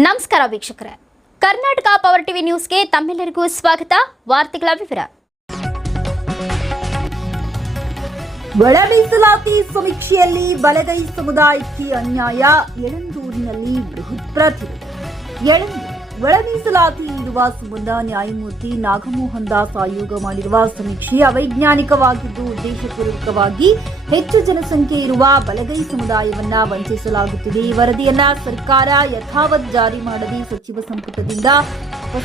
ನಮಸ್ಕಾರ ವೀಕ್ಷಕರೇ. Karnataka power TV ನ್ಯೂಸ್ಗೆ ತಮ್ಮೆಲ್ಲರಿಗೂ ಸ್ವಾಗತ. ವಾರ್ತೆಗಳ ವಿವರ. ಒಳ ಮೀಸಲಾತಿ ಸಮೀಕ್ಷೆಯಲ್ಲಿ ಬಲಗೈ ಸಮುದಾಯಕ್ಕೆ ಅನ್ಯಾಯ. ಯಳಂದೂರಿನಲ್ಲಿ ಬೃಹತ್ ಪ್ರತಿಭಟನೆ. ಒಳ ಇರುವ ನೀಡುವ ಸಂಬಂಧ ನ್ಯಾಯಮೂರ್ತಿ ನಾಗಮೋಹನ್ ದಾಸ್ ಆಯೋಗ ಮಾಡಿರುವ ಸಮೀಕ್ಷೆ ಅವೈಜ್ಞಾನಿಕವಾಗಿದ್ದು ಉದ್ದೇಶಪೂರ್ವಕವಾಗಿ ಹೆಚ್ಚು ಜನಸಂಖ್ಯೆ ಇರುವ ಬಲಗೈ ಸಮುದಾಯವನ್ನ ವಂಚಿಸಲಾಗುತ್ತಿದೆ. ಈ ವರದಿಯನ್ನ ಸರ್ಕಾರ ಯಥಾವತ್ ಜಾರಿ ಮಾಡದೆ ಸಚಿವ ಸಂಪುಟದಿಂದ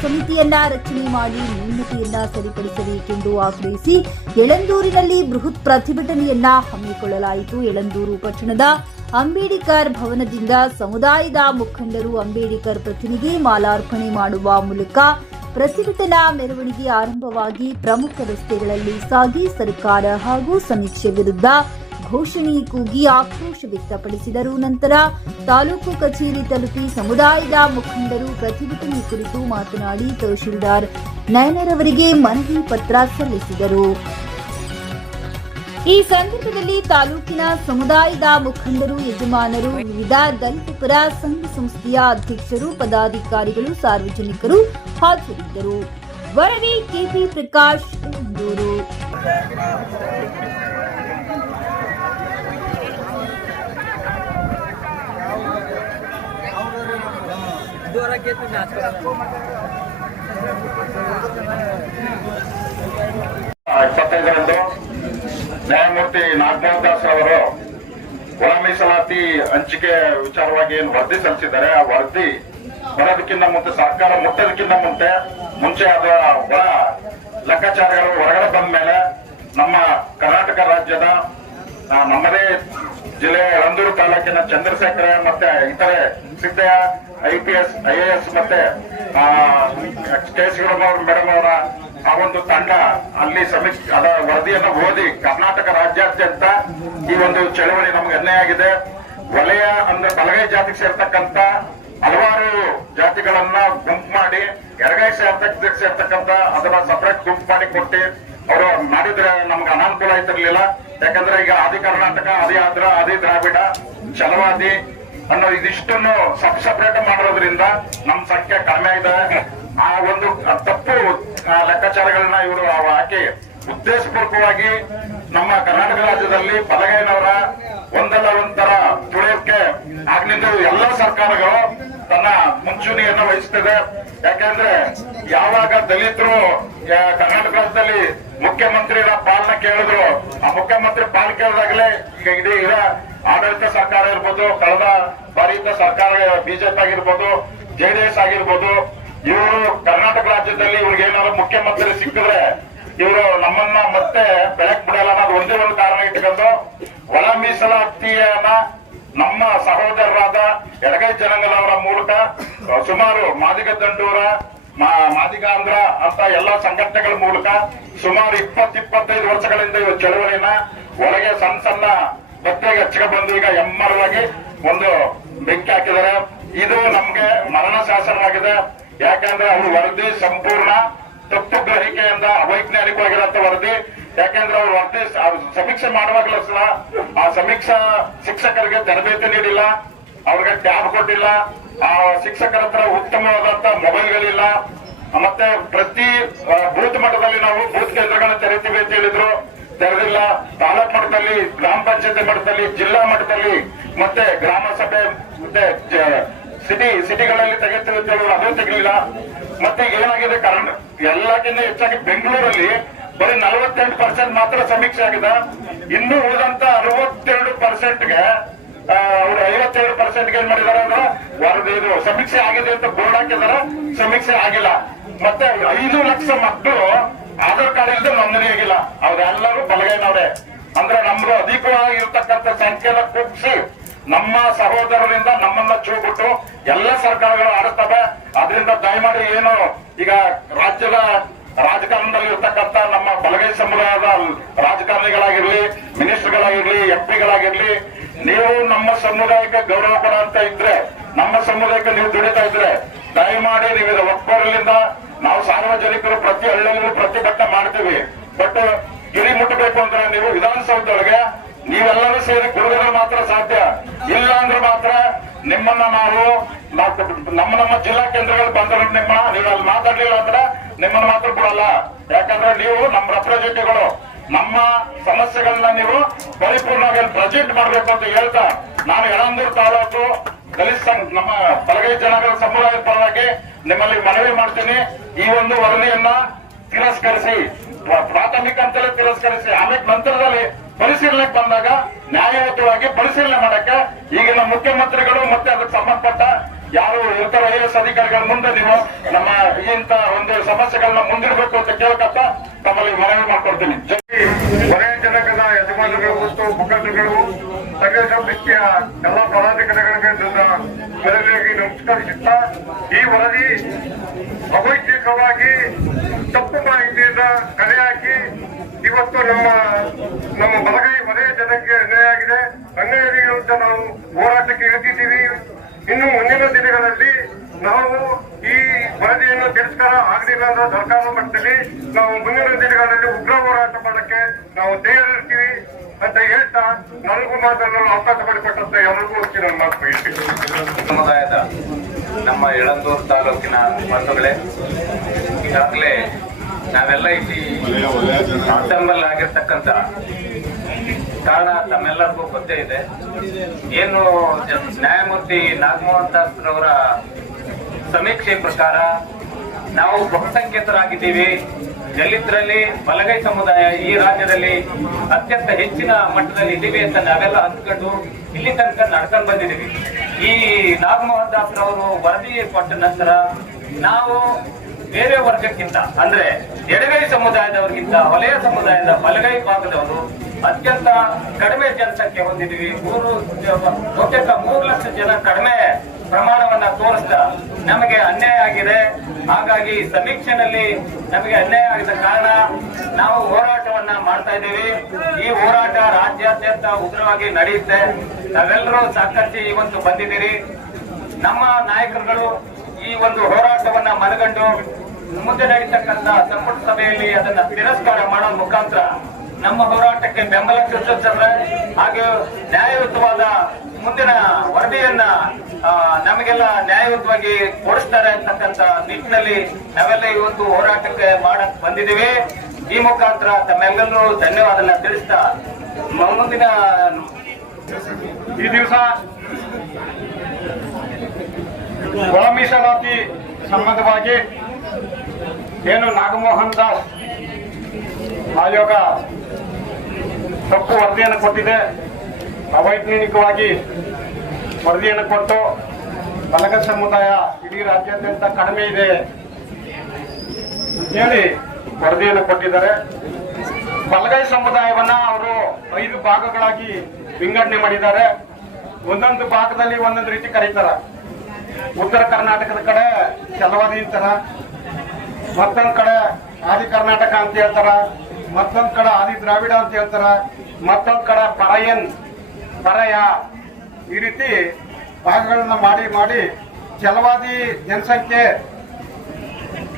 ಸಮಿತಿಯನ್ನ ರಚನೆ ಮಾಡಿ ನ್ಯೂನತೆಯನ್ನ ಸರಿಪಡಿಸಬೇಕೆಂದು ಆಗ್ರಹಿಸಿ ಯಳಂದೂರಿನಲ್ಲಿ ಬೃಹತ್ ಪ್ರತಿಭಟನೆಯನ್ನ ಹಮ್ಮಿಕೊಳ್ಳಲಾಯಿತು. ಯಳಂದೂರು ಪಟ್ಟಣದ ಅಂಬೇಡ್ಕರ್ ಭವನದಿಂದ ಸಮುದಾಯದ ಮುಖಂಡರು ಅಂಬೇಡ್ಕರ್ ಪ್ರತಿನಿಧಿ ಮಾಲಾರ್ಪಣೆ ಮಾಡುವ ಮೂಲಕ ಪ್ರತಿಭಟನಾ ಮೆರವಣಿಗೆ ಆರಂಭವಾಗಿ ಪ್ರಮುಖ ರಸ್ತೆಗಳಲ್ಲಿ ಸಾಗಿ ಸರ್ಕಾರ ಹಾಗೂ ಸಮೀಕ್ಷೆ ವಿರುದ್ಧ ಘೋಷಣೆ ಕೂಗಿ ಆಕ್ರೋಶ ವ್ಯಕ್ತಪಡಿಸಿದರು. ನಂತರ ತಾಲೂಕು ಕಚೇರಿ ತಲುಪಿ ಸಮುದಾಯದ ಮುಖಂಡರು ಪ್ರತಿಭಟನೆ ಕುರಿತು ಮಾತನಾಡಿ ತಹಶೀಲ್ದಾರ್ ನಯನರವರಿಗೆ ಮನವಿ ಪತ್ರ ಸಲ್ಲಿಸಿದರು. ಈ ಸಂದರ್ಭದಲ್ಲಿ ತಾಲೂಕಿನ ಸಮುದಾಯದ ಮುಖಂಡರು, ಯಜಮಾನರು, ವಿವಿಧ ದಲಿತ ಪರ ಸಂಘ ಸಂಸ್ಥೆಯ ಅಧ್ಯಕ್ಷರು, ಪದಾಧಿಕಾರಿಗಳು, ಸಾರ್ವಜನಿಕರು ಹಾಜರಿದ್ದರು. ವರದಿ ಕೆಪಿ ಪ್ರಕಾಶ್ ಇಪ್ಪತ್ತೈದರಂದು ನ್ಯಾಯಮೂರ್ತಿ ನಾಗಮೋಹನ್ ದಾಸ್ ಅವರು ಒಳ ಮೀಸಲಾತಿ ಹಂಚಿಕೆ ವಿಚಾರವಾಗಿ ಏನು ವರದಿ ಸಲ್ಲಿಸಿದ್ದಾರೆ. ಆ ವರದಿ ಬರೋದಕ್ಕಿಂತ ಮುಂಚೆ, ಸರ್ಕಾರ ಮುಟ್ಟೋದಕ್ಕಿಂತ ಮುಂಚೆ ಮುಂಚೆ ಅದರ ಒಳ ಲೆಕ್ಕಾಚಾರಗಳು ಹೊರಗಡೆ ಬಂದ ಮೇಲೆ ನಮ್ಮ ಕರ್ನಾಟಕ ರಾಜ್ಯದ ನಮ್ಮದೇ ಜಿಲ್ಲೆ ಯಳಂದೂರು ತಾಲೂಕಿನ ಚಂದ್ರಶೇಖರ ಮತ್ತೆ ಇತರೆ Siddaiah I P S I A S ಮತ್ತೆ ಕೆ ಶಿವರಾಮ್ ಮೇಡಮ್ ಅವರ ಆ ಒಂದು ತಂಡ ಅಲ್ಲಿ ಸಮೀಕ್ಷೆ, ಅದ ವರದಿಯನ್ನು ಓದಿ ಕರ್ನಾಟಕ ರಾಜ್ಯಾದ್ಯಂತ ಈ ಒಂದು ಚಳವಳಿ ನಮ್ಗೆ ಎನ್ನೆ ಆಗಿದೆ. ವಲಯ ಅಂದ್ರೆ ಬಲಗೈ ಜಾತಿಗೆ ಸೇರ್ತಕ್ಕಂತ ಹಲವಾರು ಜಾತಿಗಳನ್ನ ಗುಂಪು ಮಾಡಿ ಎಡಗೈ ಸೇರ್ತಕ್ಕ ಸೇರ್ತಕ್ಕಂತ ಅದನ್ನ ಸಪರೇಟ್ ಗುಂಪು ಮಾಡಿ ಕೊಟ್ಟು ಅವರು ಮಾಡಿದ್ರೆ ನಮ್ಗೆ ಅನಾನುಕೂಲ ಆಯ್ತಿರ್ಲಿಲ್ಲ ಯಾಕಂದ್ರೆ ಈಗ ಆದಿ ಕರ್ನಾಟಕ, ಆದಿ ಆದ್ರ ಆದಿ ದ್ರಾವಿಡ, ಛಲವಾದಿ ಅನ್ನೋ ಇದಿಷ್ಟನ್ನು ಸಬ್ ಸಪ್ರೇಟ್ ಮಾಡೋದ್ರಿಂದ ನಮ್ ಸಂಖ್ಯೆ ಕಡಿಮೆ ಇದೆ. ಆ ಒಂದು ತಪ್ಪು ಲೆಕ್ಕಾಚಾರಗಳನ್ನ ಇವರು ಹಾಕಿ ಉದ್ದೇಶಪೂರ್ವಕವಾಗಿ ನಮ್ಮ ಕರ್ನಾಟಕ ರಾಜ್ಯದಲ್ಲಿ ಬಲಗೈನವರ ಒಂದಲ್ಲ ಒಂದರ ತುಳಿಯೋಕೆ ಆಗ್ನಿಂದ ಎಲ್ಲ ಸರ್ಕಾರಗಳು ತನ್ನ ಮುಂಚೂಣಿಯನ್ನು ವಹಿಸ್ತಿದೆ. ಯಾಕೆಂದ್ರೆ ಯಾವಾಗ ದಲಿತರು ಕರ್ನಾಟಕ ರಾಜ್ಯದಲ್ಲಿ ಮುಖ್ಯಮಂತ್ರಿಗಳ ಪಾಲನೆ ಕೇಳಿದ್ರು, ಆ ಮುಖ್ಯಮಂತ್ರಿ ಪಾಲ್ ಕೇಳಿದಾಗಲೇ ಈಗ ಇದೇ ಇರೋ ಆಡಳಿತ ಸರ್ಕಾರ ಇರ್ಬೋದು, ಕಳೆದ ಬಾರಿಯಿಂದ ಸರ್ಕಾರ ಬಿಜೆಪಿ ಆಗಿರ್ಬೋದು ಜೆಡಿಎಸ್ ಆಗಿರ್ಬೋದು, ಇವರು ಕರ್ನಾಟಕ ರಾಜ್ಯದಲ್ಲಿ ಇವ್ರಿಗೆ ಏನಾದ್ರು ಮುಖ್ಯಮಂತ್ರಿ ಸಿಕ್ಕಿದ್ರೆ ಇವರು ನಮ್ಮನ್ನ ಮತ್ತೆ ಬೆಳಕ್ ಬಿಡಲ್ಲ ಅನ್ನೋದು ಒಂದೇ ಒಂದು ಕಾರಣ ಇಟ್ಕೊಂಡು ಒಳ ಮೀಸಲಾತಿಯನ್ನ ನಮ್ಮ ಸಹೋದರರಾದ ಎಡಗೈ ಜನಾಂಗದವರ ಮೂಲಕ ಸುಮಾರು ಮಾದಿಗ ದಂಡೂರ ಮಾದಿಗ ಮಾದಿಗಾಂಧ್ರ ಅಂತ ಎಲ್ಲಾ ಸಂಘಟನೆಗಳ ಮೂಲಕ ಸುಮಾರು ಇಪ್ಪತ್ ಇಪ್ಪತ್ತೈದು ವರ್ಷಗಳಿಂದ ಇವರು ಚಳವಳಿನ ಒಳಗೆ ಸಣ್ಣ ಸಣ್ಣ ಬಟ್ಟೆಗೆ ಹೆಚ್ಚಿಗೆ ಬಂದು ಈಗ ಎಮ್ಮರವಾಗಿ ಒಂದು ಬೆಂಕಿ ಹಾಕಿದ್ದಾರೆ. ಇದು ನಮ್ಗೆ ಮರಣ ಶಾಸನವಾಗಿದೆ ಯಾಕಂದ್ರೆ ಅವ್ರ ವರದಿ ಸಂಪೂರ್ಣ ತಪ್ಪು ಗ್ರಹಿಕೆಯಿಂದ ಅವೈಜ್ಞಾನಿಕವಾಗಿರಂತ ವರದಿ. ಯಾಕಂದ್ರೆ ಅವರು ವರದಿ ಸಮೀಕ್ಷೆ ಮಾಡುವಾಗಲೂ ಸಹ ಆ ಸಮೀಕ್ಷಾ ಶಿಕ್ಷಕರಿಗೆ ತರಬೇತಿ ನೀಡಿಲ್ಲ. ಅವ್ರಿಗೆ ಟ್ಯಾಬ್ ಕೊಟ್ಟಿಲ್ಲ. ಆ ಶಿಕ್ಷಕರ ಹತ್ರ ಉತ್ತಮವಾದಂತ ಮೊಬೈಲ್ಗಳಿಲ್ಲ. ಮತ್ತೆ ಪ್ರತಿ ಬೂತ್ ಮಟ್ಟದಲ್ಲಿ ನಾವು ಬೂತ್ ಕೇಂದ್ರಗಳನ್ನ ತೆರಿತೀವಿ ಅಂತ ಹೇಳಿದ್ರು. ತೆರೆದಿಲ್ಲ. ತಾಲೂಕ್ ಮಟ್ಟದಲ್ಲಿ, ಗ್ರಾಮ ಪಂಚಾಯತಿ ಮಟ್ಟದಲ್ಲಿ, ಜಿಲ್ಲಾ ಮಟ್ಟದಲ್ಲಿ, ಮತ್ತೆ ಗ್ರಾಮ ಸಭೆ, ಮತ್ತೆ ಸಿಟಿ, ಸಿಟಿಗಳಲ್ಲಿ ತೆಗೆತೀವಿ ಅಂತ ಅದು ತೆಗಿಲಿಲ್ಲ ಮತ್ತೆ ಏನಾಗಿದೆ ಕಾರಣ ಎಲ್ಲಕ್ಕಿಂತ ಹೆಚ್ಚಾಗಿ ಬೆಂಗಳೂರಲ್ಲಿ ಬರೀ ನಲವತ್ತೆಂಟು ಪರ್ಸೆಂಟ್ ಮಾತ್ರ ಸಮೀಕ್ಷೆ ಆಗಿದೆ. ಇನ್ನು ಉಳಿದಂತ ಅರವತ್ತೆರಡು ಪರ್ಸೆಂಟ್ಗೆ ಅವ್ರು ಐವತ್ತೆರಡು ಪರ್ಸೆಂಟ್ ಏನ್ ಮಾಡಿದಾರೆ ಅಂದ್ರೆ, ವರದಿ ಇದು ಸಮೀಕ್ಷೆ ಆಗಿದೆ ಅಂತ ಬೋರ್ಡ್ ಹಾಕಿದಾರ ಸಮೀಕ್ಷೆ ಆಗಿಲ್ಲ. ಮತ್ತೆ ಐದು ಲಕ್ಷ ಮಕ್ಕಳು ಆಧಾರ್ ಕಾರ್ಡ್ ಇಲ್ಲದೆ ನೋಂದಣಿ ಆಗಿಲ್ಲ. ಅವ್ರೆಲ್ಲರೂ ಬಲಗೈನವ್ರೆ. ಅಂದ್ರೆ ನಮ್ದು ಅಧಿಕವಾಗಿರ್ತಕ್ಕಂಥ ಸಂಖ್ಯೆನ ಕುಗ್ಸಿ ನಮ್ಮ ಸಹೋದರರಿಂದ ನಮ್ಮನ್ನ ಚೂಬಿಟ್ಟು ಎಲ್ಲ ಸರ್ಕಾರಗಳು ಆಡುತ್ತವೆ. ಅದರಿಂದ ದಯಮಾಡಿ ಏನು ಈಗ ರಾಜ್ಯದ ರಾಜಕಾರಣದಲ್ಲಿ ಇರ್ತಕ್ಕಂಥ ನಮ್ಮ ಬಲಗೈ ಸಮುದಾಯದ ರಾಜಕಾರಣಿಗಳಾಗಿರ್ಲಿ, ಮಿನಿಸ್ಟರ್ಗಳಾಗಿರ್ಲಿ, ಎಂ ಪಿಗಳಾಗಿರ್ಲಿ, ನೀವು ನಮ್ಮ ಸಮುದಾಯಕ್ಕೆ ಗೌರವ ಕೊಡ ಅಂತ ಇದ್ರೆ, ನಮ್ಮ ಸಮುದಾಯಕ್ಕೆ ನೀವು ದುಡಿತಾ ಇದ್ರೆ, ದಯಮಾಡಿ ನೀವು ಒಪ್ಪರಲಿಂದ ನಾವು ಸಾರ್ವಜನಿಕರು ಪ್ರತಿ ಹಳ್ಳಿಯಲ್ಲಿ ಪ್ರತಿಭಟನೆ ಮಾಡ್ತೀವಿ. ಬಟ್ ಗಿರಿ ಮುಟ್ಟಬೇಕು ಅಂದ್ರೆ ನೀವು ವಿಧಾನಸೌಧದೊಳಗೆ ನೀವೆಲ್ಲರೂ ಸೇರಿ ಕುಡಿದ್ರೆ ಮಾತ್ರ ಸಾಧ್ಯ. ಇಲ್ಲ ಅಂದ್ರೆ ಮಾತ್ರ ನಿಮ್ಮನ್ನ ನಾವು ನಮ್ಮ ನಮ್ಮ ಜಿಲ್ಲಾ ಕೇಂದ್ರಗಳು ಬಂದ್ರೆ ನಿಮ್ಮ ನೀವು ಅಲ್ಲಿ ಮಾತಾಡ್ಲಿಲ್ಲ ಅಂದ್ರೆ ನಿಮ್ಮನ್ನ ಮಾತ್ರ ಬಿಡಲ್ಲ. ಯಾಕಂದ್ರೆ ನೀವು ನಮ್ಮ ರೆಪ್ರೆಸೆಂಟೇಟಿವ್ಗಳು ನಮ್ಮ ಸಮಸ್ಯೆಗಳನ್ನ ನೀವು ಪರಿಪೂರ್ಣವಾಗಿ ಪ್ರೆಸೆಂಟ್ ಮಾಡ್ಬೇಕು ಅಂತ ಹೇಳ್ತಾ ನಾನು ಯಳಂದೂರು ತಾಲೂಕು ದಲಿತ ಸಂಘ ನಮ್ಮ ಬಲಗೈ ಜನಗಳ ಸಮುದಾಯದ ಪರವಾಗಿ ನಿಮ್ಮಲ್ಲಿ ಮನವಿ ಮಾಡ್ತೀನಿ, ಈ ಒಂದು ವರದಿಯನ್ನ ತಿರಸ್ಕರಿಸಿ, ಪ್ರ- ಪ್ರಾಥಮಿಕ ಅಂತಲೇ ತಿರಸ್ಕರಿಸಿ, ಆಮೇಲೆ ನಂತರದಲ್ಲಿ ಪರಿಶೀಲನೆ ಬಂದಾಗ ನ್ಯಾಯಯುತವಾಗಿ ಪರಿಶೀಲನೆ ಮಾಡಕ್ಕೆ ಈಗಿನ ಮುಖ್ಯಮಂತ್ರಿಗಳು ಮತ್ತೆ ಅದಕ್ಕೆ ಸಂಬಂಧಪಟ್ಟ ಯಾರು ಇತರ ಐ ಎಸ್ ಅಧಿಕಾರಿಗಳ ಮುಂದೆ ನೀವು ನಮ್ಮ ಇಂತ ಒಂದು ಸಮಸ್ಯೆಗಳನ್ನ ಮುಂದಿಡಬೇಕು ಅಂತ ಕೇಳ್ಕತ್ತ ತಮ್ಮಲ್ಲಿ ಮನವಿ ಮಾಡ್ಕೊಡ್ತೀನಿ. ಯಜಮಾನರು ಮತ್ತು ಮುಖಂಡರುಗಳು ಸಂಘ ಸಮಿತಿಯ ಎಲ್ಲ ಪದಾಧಿಕಾರಿಗಳಿಗೆ ಮೊದಲಿಗೆ ನಮಸ್ಕರಿಸುತ್ತಾ, ಈ ವರದಿ ಅವೈಜ್ಞಿಕವಾಗಿ ತಪ್ಪು ಮಾಹಿತಿಯಿಂದ ಕಲೆ ಇವತ್ತು ನಮ್ಮ ನಮ್ಮ ಬಲಗೈ ಮನೆಯ ಜನಕ್ಕೆ ಅನ್ಯಾಯ ಆಗಿದೆ ಅನ್ಯಾಯ ನಾವು ಹೋರಾಟಕ್ಕೆ ಇಳಿದಿದ್ದೀವಿ ಇನ್ನು ಮುಂದಿನ ದಿನಗಳಲ್ಲಿ ನಾವು ಈ ವರದಿಯನ್ನು ತಿರಸ್ಕಾರ ಆಗಲಿಲ್ಲ ಅಂತ ಸರ್ಕಾರ ಮಟ್ಟದಲ್ಲಿ ನಾವು ಮುಂದಿನ ದಿನಗಳಲ್ಲಿ ಉಗ್ರ ಹೋರಾಟ ಮಾಡಕ್ಕೆ ನಾವು ತಯಾರಿರ್ತೀವಿ ಅಂತ ಹೇಳ್ತಾ ನನಗೂ ಮಾತನಾಡಲು ಅವಕಾಶ ಮಾಡಿಕೊಟ್ಟಂತ ಎಲ್ಲರಿಗೂ ನನ್ನ ಸಮುದಾಯದ ನಮ್ಮ ಎಳಂದೂರು ತಾಲೂಕಿನ ಬಂಧುಗಳೇ, ಈಗಾಗಲೇ ನಾವೆಲ್ಲ ಇಲ್ಲಿ ಅಸೆಂಬಲ್ ಆಗಿರ್ತಕ್ಕಂತ ಕಾರಣ ತಮ್ಮೆಲ್ಲರಿಗೂ ಗೊತ್ತೇ ಇದೆ. ಏನು ನ್ಯಾಯಮೂರ್ತಿ ನಾಗಮೋಹನ್ ದಾಸ್ರವರ ಸಮೀಕ್ಷೆ ಪ್ರಕಾರ ನಾವು ಬಹುಸಂಖ್ಯಾತರಾಗಿದ್ದೀವಿ. ದಲಿತರಲ್ಲಿ, ಬಲಗೈ ಸಮುದಾಯ ಈ ರಾಜ್ಯದಲ್ಲಿ ಅತ್ಯಂತ ಹೆಚ್ಚಿನ ಮಟ್ಟದಲ್ಲಿ ಇದ್ದೀವಿ ಅಂತ ನಾವೆಲ್ಲ ಅಂದ್ಕೊಂಡು ಇಲ್ಲಿ ತನಕ ನಡ್ಕೊಂಡು ಬಂದಿದ್ದೀವಿ. ಈ ನಾಗಮೋಹನ್ ದಾಸ್ರವರು ವರದಿ ಕೊಟ್ಟ ನಂತರ ನಾವು ಬೇರೆ ವರ್ಗಕ್ಕಿಂತ, ಅಂದ್ರೆ ಎಡಗೈ ಸಮುದಾಯದವರಿಗಿಂತ, ವಲಯ ಸಮುದಾಯದ ಬಲಗೈ ಭಾಗದವರು ಅತ್ಯಂತ ಕಡಿಮೆ ಜನಸಂಖ್ಯೆ ಹೊಂದಿದ್ದೀವಿ. ಮೂರು ಬಹುತೇಕ ಮೂರು ಲಕ್ಷ ಜನ ಕಡಿಮೆ ಪ್ರಮಾಣವನ್ನ ತೋರಿಸ್ತಾ ನಮಗೆ ಅನ್ಯಾಯ ಆಗಿದೆ. ಹಾಗಾಗಿ ಸಮೀಕ್ಷೆನಲ್ಲಿ ನಮಗೆ ಅನ್ಯಾಯ ಆಗಿದ ಕಾರಣ ನಾವು ಹೋರಾಟವನ್ನ ಮಾಡ್ತಾ ಇದ್ದೀವಿ. ಈ ಹೋರಾಟ ರಾಜ್ಯಾದ್ಯಂತ ಉಗ್ರವಾಗಿ ನಡೆಯುತ್ತೆ. ನಾವೆಲ್ಲರೂ ಸಾಕಷ್ಟು ಇವತ್ತು ಬಂದಿದ್ದೀರಿ. ನಮ್ಮ ನಾಯಕರುಗಳು ಈ ಒಂದು ಹೋರಾಟವನ್ನ ಮನಗಂಡು ಮುಂದೆ ನಡೀತಕ್ಕಂತ ಸಂಪುಟ ಸಭೆಯಲ್ಲಿ ಅದನ್ನ ತಿರಸ್ಕಾರ ಮಾಡೋ ಮುಖಾಂತರ ನಮ್ಮ ಹೋರಾಟಕ್ಕೆ ಬೆಂಬಲ ಸೂಚಿಸಿದ್ರೆ ಹಾಗೆ ನ್ಯಾಯಯುತವಾದ ಮುಂದಿನ ವರದಿಯನ್ನ ನಮಗೆಲ್ಲ ನ್ಯಾಯಯುತವಾಗಿ ಕೊಡಿಸ್ತಾರೆ ಅಂತಕ್ಕಂತ ನಿಟ್ಟಿನಲ್ಲಿ ನಾವೆಲ್ಲ ಇವತ್ತು ಹೋರಾಟಕ್ಕೆ ಮಾಡಕ್ ಬಂದಿದ್ದೀವಿ. ಈ ಮುಖಾಂತರ ತಮ್ಮೆಲ್ಲರೂ ಧನ್ಯವಾದನ ತಿಳಿಸ್ತಾ ಮುಂದಿನ ಈ ದಿವಸ ಒಳ ಮೀಸಲಾತಿ ಸಂಬಂಧವಾಗಿ ಏನು ನಾಗಮೋಹನ್ ದಾಸ್ ಆಯೋಗ ತಪ್ಪು ವರದಿಯನ್ನು ಕೊಟ್ಟಿದೆ. ಅವೈಜ್ಞಾನಿಕವಾಗಿ ವರದಿಯನ್ನು ಕೊಟ್ಟು ಬಲಗ ಸಮುದಾಯ ಇಡೀ ರಾಜ್ಯಾದ್ಯಂತ ಕಡಿಮೆ ಇದೆ ಅಂತೇಳಿ ವರದಿಯನ್ನು ಕೊಟ್ಟಿದ್ದಾರೆ. ಬಲಗೈ ಸಮುದಾಯವನ್ನ ಅವರು ಐದು ಭಾಗಗಳಾಗಿ ವಿಂಗಡಣೆ ಮಾಡಿದ್ದಾರೆ. ಒಂದೊಂದು ಭಾಗದಲ್ಲಿ ಒಂದೊಂದು ರೀತಿ ಕರೀತಾರ. ಉತ್ತರ ಕರ್ನಾಟಕದ ಕಡೆ ಚಲವಾದಿ ಅಂತಾರ, ಮತ್ತೊಂದ್ ಕಡೆ ಆದಿ ಕರ್ನಾಟಕ ಅಂತ ಹೇಳ್ತಾರ, ಮತ್ತೊಂದ್ ಕಡೆ ಆದಿ ದ್ರಾವಿಡ ಅಂತ ಹೇಳ್ತಾರ, ಮತ್ತೊಂದ್ ಕಡೆ ಪರಯನ್ ಪರಯ ಈ ರೀತಿ ಭಾಗಗಳನ್ನು ಮಾಡಿ ಮಾಡಿ ಚಲವಾದಿ ಜನಸಂಖ್ಯೆ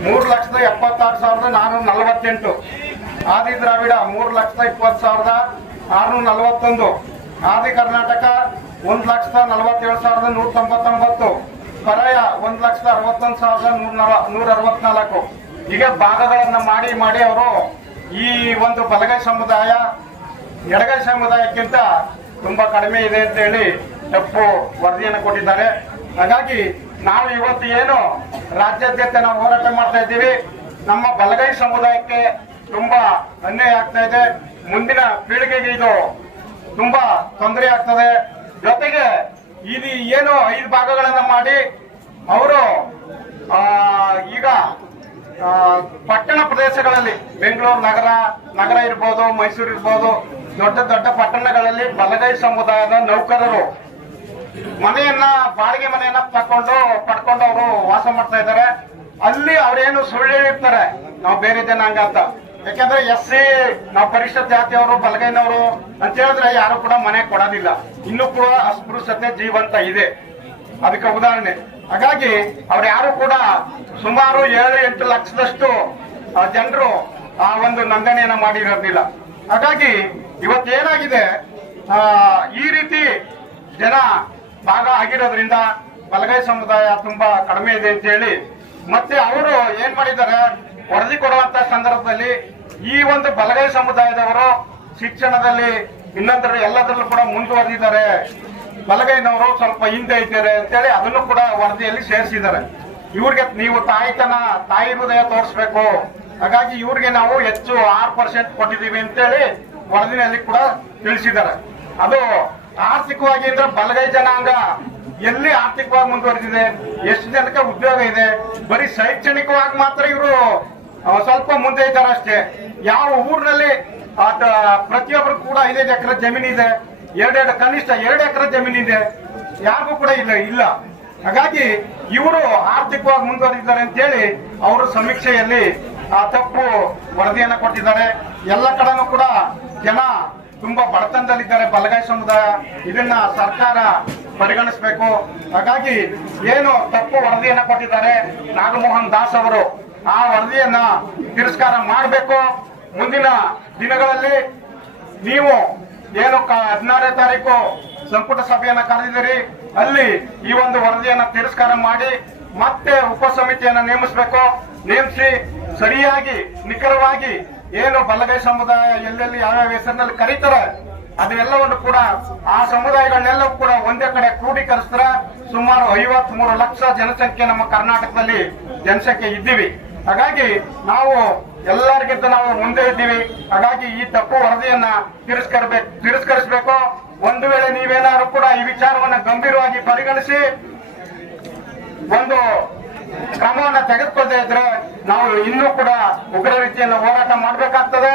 ಮೂರು ಲಕ್ಷದ ಎಪ್ಪತ್ತಾರು ಸಾವಿರದ ನಾನೂರ ನಲವತ್ತೆಂಟು. ಆದಿ ದ್ರಾವಿಡ ಮೂರು ಲಕ್ಷದ ಇಪ್ಪತ್ತು ಸಾವಿರದ ಆರುನೂರ ನಲವತ್ತೊಂದು. ಆದಿ ಕರ್ನಾಟಕ ಒಂದು ಲಕ್ಷದ ನಲವತ್ತೇಳು ಸಾವಿರದ ನೂರ ತೊಂಬತ್ತೊಂಬತ್ತು. ಪರಯ ಒಂದು ಲಕ್ಷದ ಅರವತ್ತೊಂದು ಸಾವಿರದ ನೂರ ನಲ ನೂರ ಅರವತ್ನಾಲ್ಕು. ಹೀಗೆ ಭಾಗಗಳನ್ನು ಮಾಡಿ ಮಾಡಿ ಅವರು ಈ ಒಂದು ಬಲಗೈ ಸಮುದಾಯ, ಎಡಗೈ ಸಮುದಾಯಕ್ಕಿಂತ ತುಂಬಾ ಕಡಿಮೆ ಇದೆ ಅಂತ ಹೇಳಿ ತಪ್ಪು ವರದಿಯನ್ನು ಕೊಟ್ಟಿದ್ದಾರೆ. ಹಾಗಾಗಿ ನಾವು ಇವತ್ತು ಏನು ರಾಜ್ಯಾದ್ಯಂತ ನಾವು ಹೋರಾಟ ಮಾಡ್ತಾ ಇದ್ದೀವಿ. ನಮ್ಮ ಬಲಗೈ ಸಮುದಾಯಕ್ಕೆ ತುಂಬಾ ಅನ್ಯಾಯ ಆಗ್ತಾ ಇದೆ. ಮುಂದಿನ ಪೀಳಿಗೆಗೆ ಇದು ತುಂಬಾ ತೊಂದರೆ ಆಗ್ತದೆ. ಜೊತೆಗೆ ಇದು ಏನು ಐದು ಭಾಗಗಳನ್ನ ಮಾಡಿ ಅವರು ಈಗ ಪಟ್ಟಣ ಪ್ರದೇಶಗಳಲ್ಲಿ ಬೆಂಗಳೂರು ನಗರ ನಗರ ಇರ್ಬೋದು, ಮೈಸೂರು ಇರ್ಬೋದು ದೊಡ್ಡ ದೊಡ್ಡ ಪಟ್ಟಣಗಳಲ್ಲಿ ಬಲಗೈ ಸಮುದಾಯದ ನೌಕರರು ಮನೆಯನ್ನ, ಬಾಡಿಗೆ ಮನೆಯನ್ನ ತಕೊಂಡು ಪಡ್ಕೊಂಡು ಅವರು ವಾಸ ಮಾಡ್ತಾ ಇದ್ದಾರೆ. ಅಲ್ಲಿ ಅವ್ರೇನು ಸುಳ್ಳು ಹೇಳಿರ್ತಾರೆ ನಾವು ಬೇರೆ ಜನಾಂಗ ಅಂತ ಯಾಕಂದ್ರೆ ಎಸ್ ಸಿ, ನಾವು ಪರಿಷತ್ ಜಾತಿಯವರು, ಬಲಗೈನವರು ಅಂತ ಹೇಳಿದ್ರೆ ಯಾರು ಕೂಡ ಮನೆ ಕೊಡೋದಿಲ್ಲ. ಇನ್ನೂ ಕೂಡ ಅಸ್ಪೃಶ್ಯತೆ ಜೀವಂತ ಇದೆ. ಅದಕ್ಕೆ ಉದಾಹರಣೆ. ಹಾಗಾಗಿ ಅವ್ರು ಯಾರು ಕೂಡ ಸುಮಾರು ಏಳು ಎಂಟು ಲಕ್ಷದಷ್ಟು ಜನರು ಆ ಒಂದು ನೋಂದಣಿಯನ್ನ ಮಾಡಿರೋದಿಲ್ಲ. ಹಾಗಾಗಿ ಇವತ್ತೇನಾಗಿದೆ? ಆ, ಈ ರೀತಿ ಜನ ಭಾಗ ಆಗಿರೋದ್ರಿಂದ ಬಲಗೈ ಸಮುದಾಯ ತುಂಬಾ ಕಡಿಮೆ ಇದೆ ಅಂತ ಹೇಳಿ ಮತ್ತೆ ಅವರು ಏನ್ ಮಾಡಿದ್ದಾರೆ? ವರದಿ ಕೊಡುವಂತ ಸಂದರ್ಭದಲ್ಲಿ ಈ ಒಂದು ಬಲಗೈ ಸಮುದಾಯದವರು ಶಿಕ್ಷಣದಲ್ಲಿ ಇನ್ನೊಂದರ ಎಲ್ಲದರಲ್ಲೂ ಕೂಡ ಮುಂದುವರೆದಿದ್ದಾರೆ. ಬಲಗೈನವರು ಸ್ವಲ್ಪ ಹಿಂದೆ ಇದ್ದಾರೆ ಅಂತೇಳಿ ಅದನ್ನು ಕೂಡ ವರದಿಯಲ್ಲಿ ಸೇರಿಸಿದ್ದಾರೆ. ಇವ್ರಿಗೆ ನೀವು ತಾಯಿತನ ತಾಯಿ ಹೃದಯ ತೋರಿಸ್ಬೇಕು. ಹಾಗಾಗಿ ಇವ್ರಿಗೆ ನಾವು ಹೆಚ್ಚು ಆರು ಪರ್ಸೆಂಟ್ ಕೊಟ್ಟಿದ್ದೀವಿ ಅಂತೇಳಿ ವರದಿನಲ್ಲಿ ಕೂಡ ತಿಳಿಸಿದ್ದಾರೆ. ಅದು ಆರ್ಥಿಕವಾಗಿ ಅಂದ್ರೆ ಬಲಗೈ ಜನಾಂಗ ಎಲ್ಲಿ ಆರ್ಥಿಕವಾಗಿ ಮುಂದುವರೆದಿದೆ, ಎಷ್ಟು ಜನಕ್ಕೆ ಉದ್ಯೋಗ ಇದೆ, ಬರೀ ಶೈಕ್ಷಣಿಕವಾಗಿ ಮಾತ್ರ ಇವರು ಸ್ವಲ್ಪ ಮುಂದೆ ಇದ್ದಾರೆ ಅಷ್ಟೇ. ಯಾವ ಊರಿನಲ್ಲಿ ಪ್ರತಿಯೊಬ್ಬರು ಕೂಡ ಐದೈದು ಎಕರೆ ಜಮೀನು ಇದೆ, ಎರಡೆರಡು ಕನಿಷ್ಠ ಎರಡು ಎಕರೆ ಜಮೀನು ಇದೆ, ಯಾರಿಗೂ ಕೂಡ ಇಲ್ಲ ಇಲ್ಲ. ಹಾಗಾಗಿ ಇವರು ಆರ್ಥಿಕವಾಗಿ ಮುಂದುವರೆದಿದ್ದಾರೆ ಅಂತೇಳಿ ಅವರು ಸಮೀಕ್ಷೆಯಲ್ಲಿ ಆ ತಪ್ಪು ವರದಿಯನ್ನು ಕೊಟ್ಟಿದ್ದಾರೆ. ಎಲ್ಲ ಕಡೆನೂ ಕೂಡ ಜನ ತುಂಬಾ ಬಡತನದಲ್ಲಿದ್ದಾರೆ, ಬಲಗೈ ಸಮುದಾಯ. ಇದನ್ನ ಸರ್ಕಾರ ಪರಿಗಣಿಸಬೇಕು. ಹಾಗಾಗಿ ಏನು ತಪ್ಪು ವರದಿಯನ್ನ ಕೊಟ್ಟಿದ್ದಾರೆ ನಾಗಮೋಹನ್ ದಾಸ್ ಅವರು, ಆ ವರದಿಯನ್ನ ತಿರಸ್ಕಾರ ಮಾಡಬೇಕು. ಮುಂದಿನ ದಿನಗಳಲ್ಲಿ ನೀವು ಏನು ಹದಿನಾರನೇ ತಾರೀಕು ಸಂಪುಟ ಸಭೆಯನ್ನ ಕರೆದಿದ್ದೀರಿ, ಅಲ್ಲಿ ಈ ಒಂದು ವರದಿಯನ್ನ ತಿರಸ್ಕಾರ ಮಾಡಿ ಮತ್ತೆ ಉಪ ಸಮಿತಿಯನ್ನ ನೇಮಿಸಬೇಕು. ನೇಮಿಸಿ ಸರಿಯಾಗಿ, ನಿಖರವಾಗಿ ಏನು ಬಲಗೈ ಸಮುದಾಯ ಎಲ್ಲೆಲ್ಲಿ ಯಾವ್ಯಾವ ಹೆಸರಿನಲ್ಲಿ ಕರೀತಾರೆ, ಅದೆಲ್ಲವನ್ನು ಕೂಡ ಆ ಸಮುದಾಯಗಳನ್ನೆಲ್ಲವೂ ಕೂಡ ಒಂದೇ ಕಡೆ ಕ್ರೋಢೀಕರಿಸ್ತಾರ ಸುಮಾರು ಐವತ್ ಲಕ್ಷ ಜನಸಂಖ್ಯೆ ನಮ್ಮ ಕರ್ನಾಟಕದಲ್ಲಿ ಜನಸಂಖ್ಯೆ ಇದ್ದೀವಿ. ಹಾಗಾಗಿ ನಾವು ಎಲ್ಲರಿಗಿಂತ ನಾವು ಮುಂದೆ ಇದ್ದೀವಿ. ಹಾಗಾಗಿ ಈ ತಪ್ಪು ವರದಿಯನ್ನ ತಿರಸ್ಕರ್ಬೇಕು ತಿರಸ್ಕರಿಸಬೇಕು. ಒಂದು ವೇಳೆ ನೀವೇನಾದ್ರು ಕೂಡ ಈ ವಿಚಾರವನ್ನ ಗಂಭೀರವಾಗಿ ಪರಿಗಣಿಸಿ, ಒಂದು ಕ್ರಮವನ್ನ ತೆಗೆದುಕೊಳ್ಳದೆ ಇದ್ರೆ ನಾವು ಇನ್ನೂ ಕೂಡ ಉಗ್ರ ರೀತಿಯನ್ನ ಹೋರಾಟ ಮಾಡಬೇಕಾಗ್ತದೆ.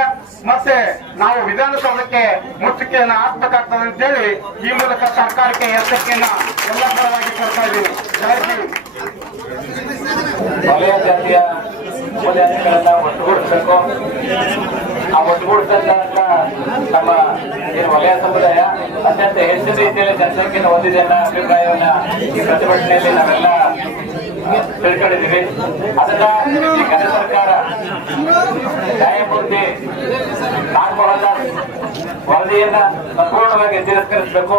ಮತ್ತೆ ನಾವು ವಿಧಾನಸೌಧಕ್ಕೆ ಮುಚ್ಚುಕೆಯನ್ನು ಹಾಕ್ಬೇಕಾಗ್ತದೆ ಅಂತೇಳಿ ಈ ಮೂಲಕ ಸರ್ಕಾರಕ್ಕೆ ಎಚ್ಚರಿಕೆಯನ್ನ ಎಲ್ಲ ಪರವಾಗಿ ಕೊಡ್ತಾ ಇದ್ದೀವಿ. ಜಾತಿಯ ಒಟ್ಟುಗೂಡಿಸಬೇಕು. ಆ ಒಟ್ಟುಗೂಡಿಸಂತ ನಮ್ಮ ಏನು ವಲಯ ಸಮುದಾಯ ಅತ್ಯಂತ ಹೆಚ್ಚಿನ ರೀತಿಯಲ್ಲಿ ಜನಸಂಖ್ಯೆಯನ್ನು ಹೊಂದಿದೆ ಅನ್ನೋ ಅಭಿಪ್ರಾಯವನ್ನ ಈ ಪ್ರತಿಭಟನೆಯಲ್ಲಿ ನಾವೆಲ್ಲ ತಿಳ್ಕೊಂಡಿದ್ದೀವಿ. ಅದನ್ನ ಕೇಂದ್ರ ಸರ್ಕಾರ ನ್ಯಾಯಮೂರ್ತಿ ನಾಗಮೋಹನ್ ದಾಸ್ ವರದಿಯನ್ನ ಸಂಪೂರ್ಣವಾಗಿ ತಿರಸ್ಕರಿಸಬೇಕು.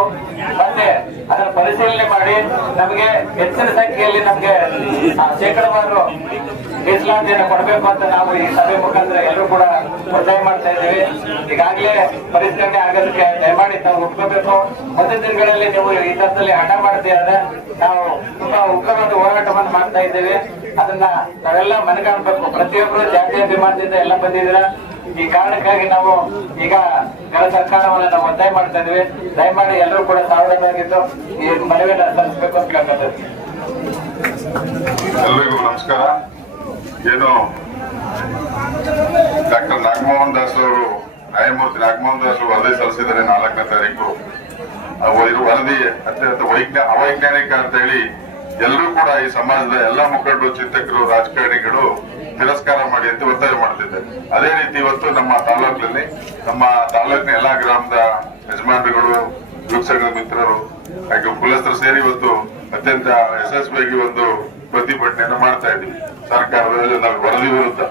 ಮತ್ತೆ ಅದರ ಪರಿಶೀಲನೆ ಮಾಡಿ ನಮಗೆ ಹೆಚ್ಚಿನ ಸಂಖ್ಯೆಯಲ್ಲಿ ನಮಗೆ ಶೇಕಡವಾರು ಮೀಸಲಾತಿಯನ್ನು ಕೊಡಬೇಕು ಅಂತ ನಾವು ಈ ಸಭೆ ಮುಖಾಂತರ ಎಲ್ಲರೂ ಕೂಡ ಒತ್ತಾಯ ಮಾಡ್ತಾ ಇದ್ದೇವೆ. ಈಗಾಗಲೇ ಪರಿಷ್ಕರಣೆ ಆಗೋದಕ್ಕೆ ದಯಮಾಡಿ ತಾವು ಒಪ್ಕೋಬೇಕು. ಮುಂದಿನ ದಿನಗಳಲ್ಲಿ ನೀವು ಈ ತರದಲ್ಲಿ ಹಠ ಮಾಡ್ತೀಯ ನಾವು ತುಂಬಾ ಉಗ್ರವಾದ ಹೋರಾಟವನ್ನು ಮಾಡ್ತಾ ಇದ್ದೇವೆ. ಅದನ್ನ ನಾವೆಲ್ಲ ಮನಗಾಣಬೇಕು. ಪ್ರತಿಯೊಬ್ಬರು ಜಾತಿಯ ಅಭಿಮಾನದಿಂದ ಎಲ್ಲ ಬಂದಿದ್ದೀರ. ಈ ಕಾರಣಕ್ಕಾಗಿ ನಾವು ಈಗ ಕೆಲ ಸರ್ಕಾರವನ್ನು ನಾವು ಒತ್ತಾಯ ಮಾಡ್ತಾ ಇದ್ದೀವಿ. ದಯಮಾಡಿ ಎಲ್ಲರೂ ಕೂಡ ಸಾವಿರದಾಗಿದ್ದು ಈ ಮನವಿಯನ್ನು ಸಲ್ಲಿಸಬೇಕು ಅಂತ ಕೇಳ್ತಾ ಇದ್ದೀವಿ. ಎಲ್ರಿಗೂ ನಮಸ್ಕಾರ. ಏನು ಡಾಕ್ಟರ್ ನಾಗಮೋಹನ್ ದಾಸ್ ಅವರು, ನ್ಯಾಯಮೂರ್ತಿ ನಾಗಮೋಹನ್ ದಾಸ್ ಅವರು ವರದಿ ಸಲ್ಲಿಸಿದ್ದಾರೆ ನಾಲ್ಕನೇ ತಾರೀಕು. ಇರುವ ವರದಿ ಅತ್ಯಂತ ವೈಜ್ಞಾ, ಅವೈಜ್ಞಾನಿಕ ಅಂತ ಹೇಳಿ ಎಲ್ಲರೂ ಕೂಡ ಈ ಸಮಾಜದ ಎಲ್ಲಾ ಮುಖಂಡರು, ಚಿಂತಕರು, ರಾಜಕಾರಣಿಗಳು ತಿರಸ್ಕಾರ ಮಾಡಿ ಅಂತ ಒತ್ತಾಯ ಮಾಡ್ತಿದ್ದಾರೆ. ಅದೇ ರೀತಿ ಇವತ್ತು ನಮ್ಮ ತಾಲೂಕಿನಲ್ಲಿ ನಮ್ಮ ತಾಲೂಕಿನ ಎಲ್ಲಾ ಗ್ರಾಮದ ಯಜಮಾನರುಗಳು ಯುವಕ ಸಂಘದ ಮಿತ್ರರು, ಹಾಗೆ ಕುಲಸ್ಥರು ಸೇರಿ ಇವತ್ತು ಅತ್ಯಂತ ಯಶಸ್ವಿಯಾಗಿ ಒಂದು ಪ್ರತಿಭಟನೆಯನ್ನು ಮಾಡ್ತಾ ಇದ್ದೀವಿ. ಸರ್ಕಾರದ ನಾವು ವರದಿ ವಿರುದ್ಧ.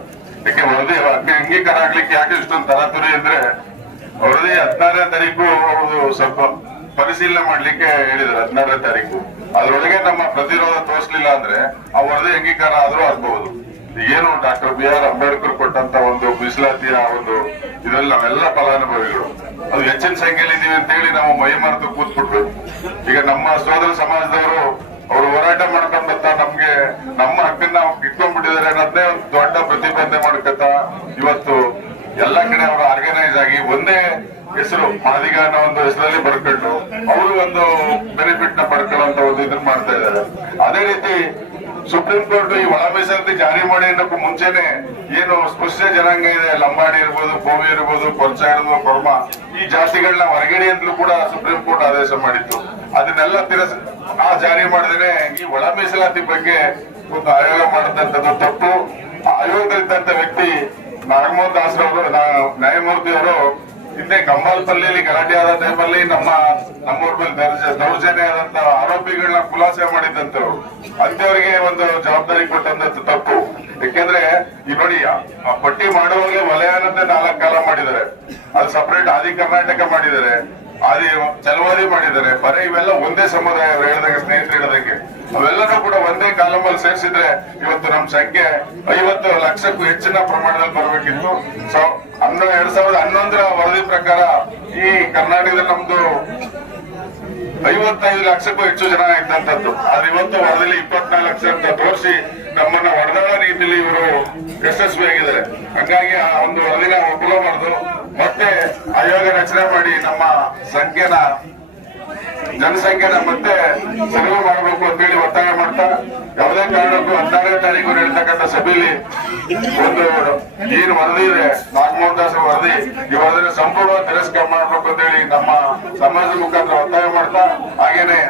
ಯಾಕೆ ವರದಿ? ಅಂಗೀಕಾರ ಆಗ್ಲಿಕ್ಕೆ ಯಾಕೆ ಇಷ್ಟೊಂದು ತರಾತುರಿ ಅಂದ್ರೆ ವರದಿ ಹದಿನಾರನೇ ತಾರೀಕು ಅವರು ಸ್ವಲ್ಪ ಪರಿಶೀಲನೆ ಮಾಡ್ಲಿಕ್ಕೆ ಹೇಳಿದ್ರು ಹದಿನಾರನೇ ತಾರೀಕು. ಅದರೊಳಗೆ ನಮ್ಮ ಪ್ರತಿರೋಧ ತೋರಿಸಲಿಲ್ಲ ಅಂದ್ರೆ ಆ ವರದಿ ಅಂಗೀಕಾರ ಆದ್ರೂ ಆಗ್ಬಹುದು. ಏನು ಡಾಕ್ಟರ್ ಬಿ ಆರ್ ಅಂಬೇಡ್ಕರ್ ಕೊಟ್ಟಂತ ಒಂದು ಮೀಸಲಾತಿಯ ಒಂದು ಇದ್ರಲ್ಲಿ ನಾವೆಲ್ಲ ಫಲಾನುಭವಿಗಳು. ಅದು ಹೆಚ್ಚಿನ ಸಂಖ್ಯೆಯಲ್ಲಿ ಇದೀವಿ ಅಂತ ಹೇಳಿ ನಾವು ಮೈ ಮರೆತು ಕೂತ್ಬಿಟ್ರು ಈಗ ನಮ್ಮ ಸೋದರ ಸಮಾಜದವರು ಅವರು ಹೋರಾಟ ಮಾಡ್ಕೊಂಡ್ ಬರ್ತಾ ನಮ್ಗೆ ನಮ್ಮ ಹಕ್ಕನ್ನ ಇಟ್ಕೊಂಡ್ಬಿಟ್ಟಿದ್ದಾರೆ ಅನ್ನೋದೇ ಒಂದು ದೊಡ್ಡ ಪ್ರತಿಬಂಧನೆ ಮಾಡ್ಕೊತ ಇವತ್ತು ಎಲ್ಲ ಕಡೆ ಅವರು ಆರ್ಗನೈಸ್ ಆಗಿ ಒಂದೇ ಹೆಸರು, ಮಾದಿಗ ಅನ್ನೋ ಒಂದು ಹೆಸರಲ್ಲಿ ಬರ್ಕೊಂಡು ಅವರು ಒಂದು ಬೆನಿಫಿಟ್ನ ಪಡ್ಕೊಳ್ಳುವಂತ ಒಂದು ಇದನ್ನ ಮಾಡ್ತಾ ಇದ್ದಾರೆ. ಅದೇ ರೀತಿ ಸುಪ್ರೀಂ ಕೋರ್ಟ್ ಈ ಒಳ ಮೀಸಲಾತಿ ಜಾರಿ ಮಾಡಿ ಅನ್ನೋಕ್ಕೂ ಮುಂಚೆನೆ ಏನು ಸ್ಪಷ್ಟ ಜನಾಂಗ ಇದೆ ಲಂಬಾಡಿ ಇರ್ಬೋದು ಕೋವಿ ಇರ್ಬೋದು ಕೊರ್ಚ ಇರ್ಬೋದು, ಕೊರ್ಮ, ಈ ಜಾತಿಗಳನ್ನ ಹೊರಗಡೆ ಅಂತಲೂ ಕೂಡ ಸುಪ್ರೀಂ ಕೋರ್ಟ್ ಆದೇಶ ಮಾಡಿತ್ತು. ಅದನ್ನೆಲ್ಲ ತಿರಸ್ ಆ ಜಾರಿ ಮಾಡಿದ್ರೆ ಈ ಒಳ ಮೀಸಲಾತಿ ಬಗ್ಗೆ ಒಂದು ಆಯೋಗ ಮಾಡಿದಂತದ್ದು ತಪ್ಪು. ಆಯೋಗದಲ್ಲಿದ್ದಂತ ವ್ಯಕ್ತಿ ನಾಗಮೋಹನ್ ದಾಸ್ ಅವರು ಹಿಂದೆ ಕಂಬಾಲ್ಪಲ್ಲಿಯಲ್ಲಿ ಗಲಾಟೆ ಆದ ಟೈಮಲ್ಲಿ ನಮ್ಮ ನಮ್ಮೂರ್ ಮೇಲೆ ದರ್ಜೆ ದೌರ್ಜನ್ಯ ಆದಂತ ಆರೋಪಿಗಳನ್ನ ಖುಲಾಸೆ ಮಾಡಿದ್ದಂತವ್ರು ಅಂತವರಿಗೆ ಒಂದು ಜವಾಬ್ದಾರಿ ಕೊಟ್ಟಂತ ತಪ್ಪು. ಯಾಕೆಂದ್ರೆ ಈ ನೋಡಿ ಪಟ್ಟಿ ಮಾಡುವಾಗಲೇ ವಲಯ ಅನ್ನೋದೇ ನಾಲ್ಕು ಕಾಲ ಮಾಡಿದ್ದಾರೆ. ಅದು ಸಪರೇಟ್ ಆದಿ ಕರ್ನಾಟಕ ಮಾಡಿದ್ದಾರೆ. ಆದಿ ಚಲವಾದಿ ಮಾಡಿದ್ದಾರೆ. ಬರೀ ಇವೆಲ್ಲ ಒಂದೇ ಸಮುದಾಯ ಹೇಳಿದಾಗ ಸ್ನೇಹಿತರು ಹೇಳಿದಂಗೆ ಅವೆಲ್ಲನೂ ಕೂಡ ಒಂದೇ ಕಾಲಮಲ್ಲಿ ಸೇರಿಸಿದ್ರೆ ಇವತ್ತು ನಮ್ ಸಂಖ್ಯೆ ಐವತ್ತು ಲಕ್ಷಕ್ಕೂ ಹೆಚ್ಚಿನ ಪ್ರಮಾಣದಲ್ಲಿ ಬರಬೇಕಿತ್ತು. ಸೊ ಹನ್ನೊ ಎರಡ್ ಸಾವಿರದ ಹನ್ನೊಂದರ ವರದಿ ಪ್ರಕಾರ ಈ ಕರ್ನಾಟಕದಲ್ಲಿ ನಮ್ದು ಐವತ್ತೈದು ಲಕ್ಷಕ್ಕೂ ಹೆಚ್ಚು ಜನ ಇದ್ದಂತದ್ದು. ಆದ್ರೆ ಇವತ್ತು ವರದಿಲಿ ಇಪ್ಪತ್ನಾಲ್ಕು ಲಕ್ಷ ಅಂತ ತೋರಿಸಿ ನಮ್ಮನ್ನ ಹೊಡೆದಾಳ ರೀತಿಯಲ್ಲಿ ಇವರು ಯಶಸ್ವಿಯಾಗಿದ್ದಾರೆ. ಹಂಗಾಗಿ ಆ ಒಂದು ವರದಿನ ಒಪ್ಪಲಬಾರದು ಮತ್ತೆ ಆಯೋಗ ರಚನೆ ಮಾಡಿ ನಮ್ಮ ಸಂಖ್ಯೆನ, ಜನಸಂಖ್ಯೆನ ಮತ್ತೆ ಸರ್ವೆ ಮಾಡಬೇಕು ಅಂತೇಳಿ ಒತ್ತಾಯ ಮಾಡ್ತಾ, ಯಾವುದೇ ಕಾರಣಕ್ಕೂ ಹದಿನಾರನೇ ತಾರೀಕು ನಡೀತಕ್ಕಂಥ ಸಭೆಯಲ್ಲಿ ಒಂದು ಏನು ವರದಿ ಇದೆ, ನಾಗಮೋಹನ್ ದಾಸ್ ವರದಿ, ಈ ವರದಿನ ಸಂಪೂರ್ಣ ತಿರಸ್ಕಾರ ಮಾಡಬೇಕು ಅಂತೇಳಿ ನಮ್ಮ ಸಮಾಜದ ಮುಖಾಂತರ ಒತ್ತಾಯ ಮಾಡ್ತಾ, ಹಾಗೇನೆ